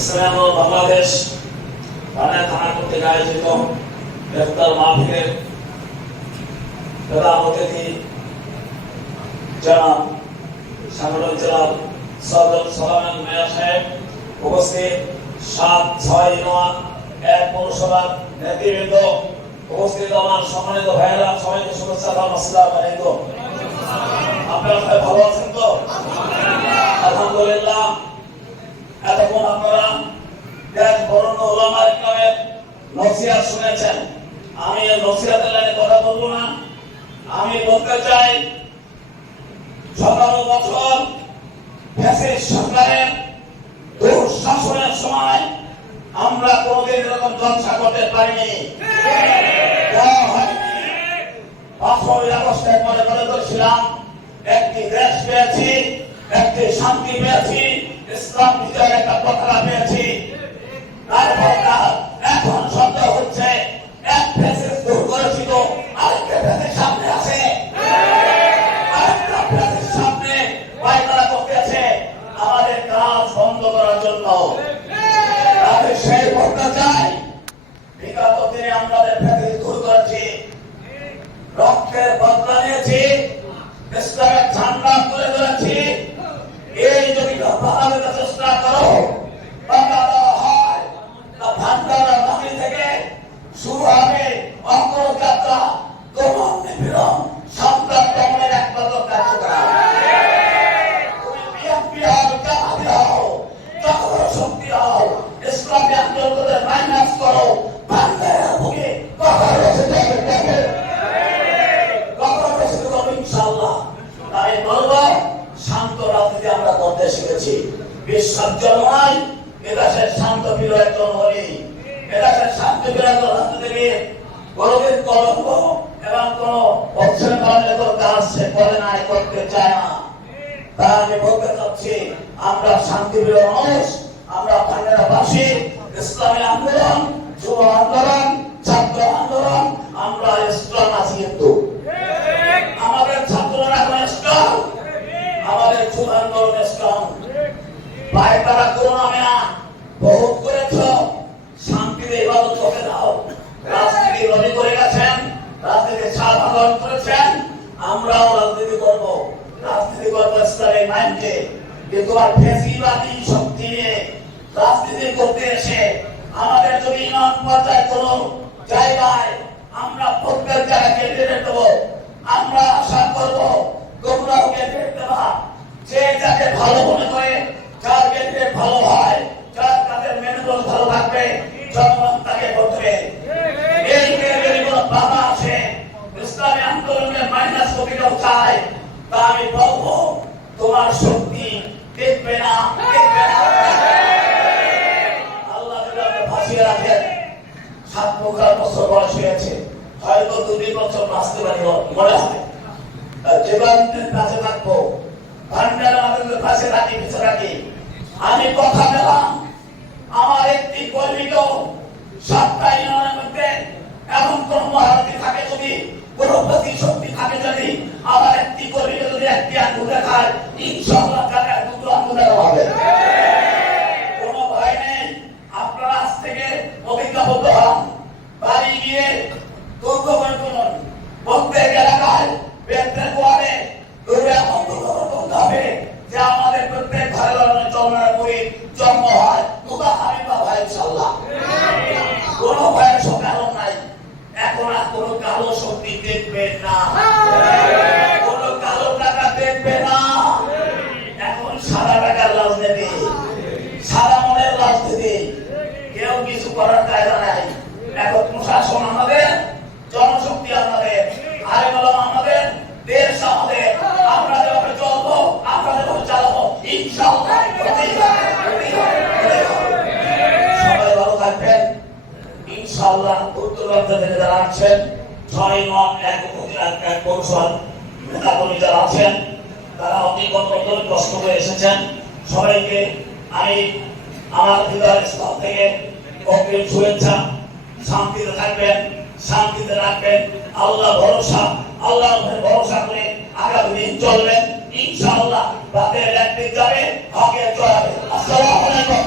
ইসলাম ও বাংলাদেশ থানা থানা কর্তৃক আয়োজিত গ্রেফতার মাহফিলের প্রধান অতিথি জেলার সদর সাহেব উপস্থিত। সাত ছয় নয় এক পৌরসভার নেতৃবৃন্দ উপস্থিত। আমার সম্মানিত ভাইয়েরা, সবাইকে শুভেচ্ছা এবং আসসালামু আপনারা ভালো আছেন তো? আলহামদুলিল্লাহ এতক্ষণ আপনারা দেশ বরণ্য আমি নসিহতের লাইনে কথা বলব না। আমি বলতে চাই, সতেরো বছর দুঃশাসনের সময় আমরা কোনোদিন এরকম করতে পারিনি। পাঁচই আগস্টে মনে একটি দেশ পেয়েছি, একটি শান্তি পেয়েছি, ইসলাম বিজয়ের একটা পতাকা পেয়েছি তারপর তার এখন সন্দেহ হচ্ছে এক ফেসে দূর করেছি তো আরেকটা ফেসের সামনে আছে আরেকটা ফেসের সামনে পায়তারা করতেছে আমাদের কাজ বন্ধ করার জন্য আমি সেই বলতে চাই বিগত দিনে আমাদের ফেসে দূর করেছি রক্তের বদলা নিয়েছি ইসলামের ঝান্ডা তুলে ধরেছি। এই যদি বাঙালির চেষ্টা করো হয়, তা ভান্ডারা বাঙালি থেকে শুরু হবে অগ্রযাত্রা তোমার নিপীড়ন সন্তান দমনের একমাত্র কার্যক্রম তুমি বিএনপি হও জামাতি হও যত শক্তি হও ইসলামী আন্দোলনের মাইনাস করো বাংলার বুকে কথা রয়েছে দেখে দেখে কখনো শুরু করব ইনশাআল্লাহ তাই বলব শান্ত রাজনীতি শিখেছি। বিশ্বাস জন্মায় এদেশের শান্ত জন্ম নেই এদেশের শান্ত বিরোধ রাজনীতিবিদ কোনদিন কলঙ্ক এবং কোন অপশন ধরনের কোন কাজ সে করে না করতে চায় না। তা আমি বলতে চাচ্ছি, আমরা শান্তি প্রিয় মানুষ, আমরা বাংলাবাসী ইসলামী আন্দোলন, যুব আন্দোলন, ছাত্র আন্দোলন, আমরা ইসলাম আছি কিন্তু আমাদের ছাত্ররা এখন স্ট্রং আমাদের যুব আন্দোলন স্ট্রং ভাই তারা করো না করেছ শান্তিতে ইবাদত করতে দাও। রাজনীতি রবি করে গেছেন রাজনীতি আন্দোলন করেছেন, আমরাও রাজনীতি করব। রাজনীতি করব ইসলামের মাইন্ডে। কিন্তু আর ফেসিবাদী শক্তি নিয়ে রাজনীতি করতে এসে আমাদের যদি ইমান পর্যায়ে কোনো জায়গায় আমরা প্রত্যেক জায়গায় ক্যান্ডিডেট দেবো আমরা আশা করব তোমরাও ক্যান্ডিডেট দেবা যে যাকে ভালো মনে করে যার ক্যান্ডিডেট ভালো হয় যার তাদের মেনুবল ভালো থাকবে জনগণ তাকে করবে এই ক্যান্ডিডেট কোনো বাধা আসে ইসলামী আন্দোলনের মাইনাস কপিটাও চায় তা আমি বলব তোমার শক্তি দেখবে না দেখবে না। আল্লাহ ভাসিয়ে রাখেন। সাত মুখার বছর বয়স হয়েছে। হয়তো দু বছর বাঁচতে পারি মনে আর জীবনের কাছে থাকব, ভান্ডার আমাদের কাছে রাখি পিছে রাখি। আমি কথা দিলাম আমার একটি সাতটা ইউনিয়নের মধ্যে এমন কোন মহারথী থাকে যদি কোন প্রতি শক্তি থাকে যদি আমার একটি গর্বিত যদি একটি আঙ্গুল দেখায় ইনশাআল্লাহ তাকে দুটো আঙ্গুল দেওয়া হবে কোনো ভয় নেই আপনারা আজ থেকে অভিজ্ঞাবদ্ধ হন বাড়ি গিয়ে দুর্গ করে তুলুন প্রত্যেক এলাকায় বেত্রের কোয়ারে দুর্গা বন্ধ করতে হবে যে আমাদের প্রত্যেক ঘরে ঘরে জন্মের করি জন্ম হয় দুটা আমি বা ভাই ইনশাল্লাহ কোনো ভয়ের কারণ নাই এখন আর কোনো কালো শক্তি দেখবে না। কোনো কালো টাকা দেখবে না। এখন সাদা টাকার রাজনীতি। সাদা মনের রাজনীতি। কেউ কিছু করার কায়দা নাই। এখন প্রশাসন আমাদের জনশক্তি আমাদের আইনলম আমাদের দেশ আমাদের। আমরা যেভাবে চলবো আমরা যেভাবে চালাবো ইনশাআল্লাহ। সবাই ভালো থাকবেন। ইনশাআল্লাহ যারা আছেন ছয় নয় এক এক এক যারা আছেন। তারা অতি কষ্ট কষ্ট করে এসেছেন। সবাইকে আমি আমার হৃদয়ের স্তর থেকে অগ্রিম শুভেচ্ছা। শান্তিতে থাকবেন, শান্তিতে রাখবেন। আল্লাহ ভরসা আল্লাহ ভরসা করে আগামী দিন চলবেন। ইনশাআল্লাহ রাতের একদিন যাবে হকের জয় আসসালামু আলাইকুম।